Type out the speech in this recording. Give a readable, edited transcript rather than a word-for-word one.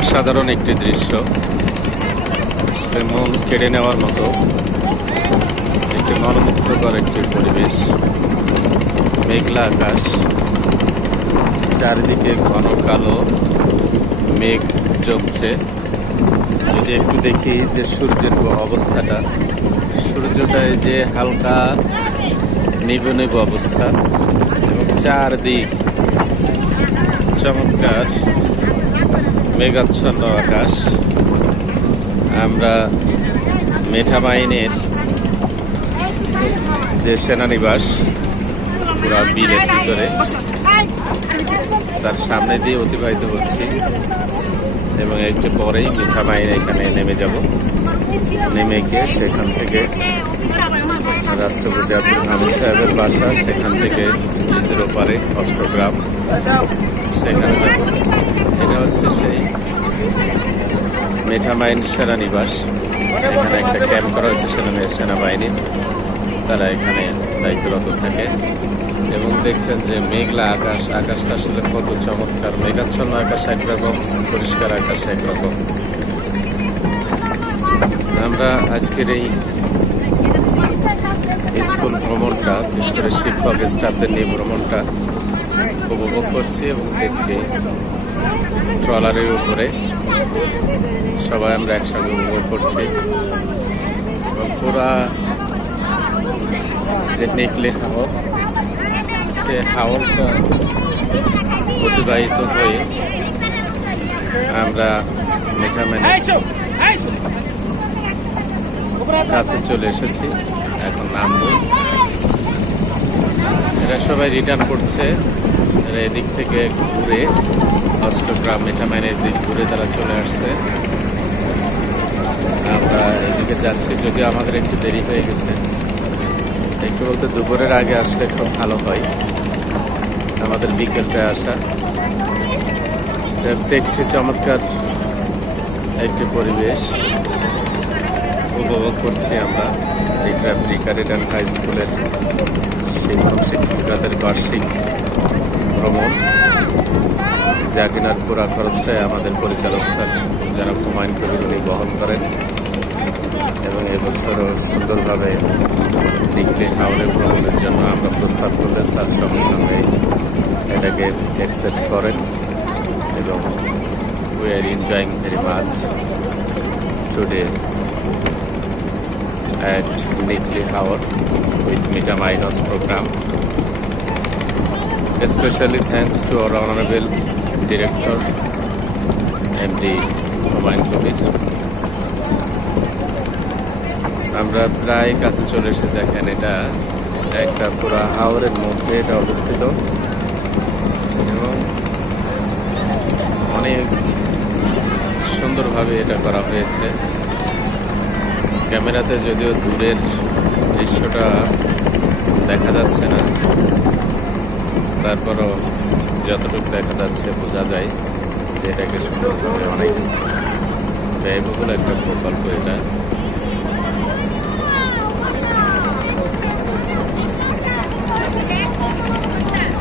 অসাধারণ একটি দৃশ্য, মন কেড়ে নেওয়ার মতো একটি মনোমুগ্ধকর একটি পরিবেশ। মেঘলা আকাশ, চারিদিকে ঘন কালো মেঘ জমছে। যদি একটু দেখি যে সূর্যের অবস্থাটা, সূর্যটায় যে হালকা নিভু নিভু অবস্থা এবং চারদিক চমৎকার মেঘাচ্ছন্ন আকাশ। আমরা মেঠামাইনের যে সেনানিবাস পুরা বিলের ভিতরে, তার সামনে দিয়ে অতিবাহিত করছি এবং একটু পরেই মেঠামাইন এখানে নেমে যাব। নেমে গিয়ে সেখান থেকে রাষ্ট্রপতি আব্দুল হামিদ সাহেবের বাসা, সেখান থেকে নিজের ওপারে অষ্টগ্রাম, সেখানে যাব। এটা হচ্ছে সেই মেঠামাইন সেনানিবাস। এখানে একটা ক্যাম্প করা হয়েছে সেনাবাহিনীর, তারা এখানে দায়িত্বরত থাকে। এবং দেখছেন যে মেঘলা আকাশ, আকাশটা আসলে কত চমৎকার। মেঘাচ্ছন্ন আকাশ একরকম, পরিষ্কার আকাশ একরকম। আমরা আজকের এই স্কুল ভ্রমণটা, বিশেষ করে শিক্ষক স্টাফদের নিয়ে ভ্রমণটা উপভোগ করছি এবং দেখছি ট্রলারের উপরে সবাই আমরা একসঙ্গে উপভোগ করছি। এবং পুরা যে নেকলে হাওর, সে হাওরটা অতিবাহিত হয়ে আমরা মেঠামাইনের কাছে চলে এসেছি। এখন নামবো। এরা সবাই রিটার্ন করছে। এরা এদিক থেকে ঘুরে অষ্টগ্রাম মেঠামাইনের দিক ঘুরে তারা চলে আসছে। আমরা এদিকে যাচ্ছি, যদিও আমাদের একটু দেরি হয়ে গেছে। একটু বলতে দুপুরের আগে আসলে খুব ভালো হয়, আমাদের বিকেলটা আসা। দেখছি চমৎকার একটি পরিবেশ উপভোগ করছি আমরা। এটা ব্রিকারেডান হাই স্কুলের শিক্ষক শিক্ষিকাদের বার্ষিক ভ্রমণ, যা কিনার পুরা খরচটাই আমাদের পরিচালক স্যার যারা হুমায়ুন কবির উনি বহন করেন। এবং এবছরও সুন্দরভাবে নিকলে হাওড়ের ভ্রমণের জন্য আমরা প্রস্তাব করলে স্যার সঙ্গে সঙ্গে এটাকে অ্যাকসেপ্ট করেন। এবং we are enjoying very much today at Nikli Howard with Metamainos program. Especially thanks to our Honorable Director, MD Humayun Kabir. আমরা প্রায় কাছে চলে এসে দেখেন, এটা একটা পুরা হাওরের মধ্যে এটা অবস্থিত এবং অনেক সুন্দরভাবে এটা করা হয়েছে। ক্যামেরাতে যদিও দূরের দৃশ্যটা দেখা যাচ্ছে না, তারপরও যতটুকু দেখা যাচ্ছে বোঝা যায় যে এটাকে সুন্দরভাবে অনেক ব্যয়বহুল একটা প্রকল্প এটা।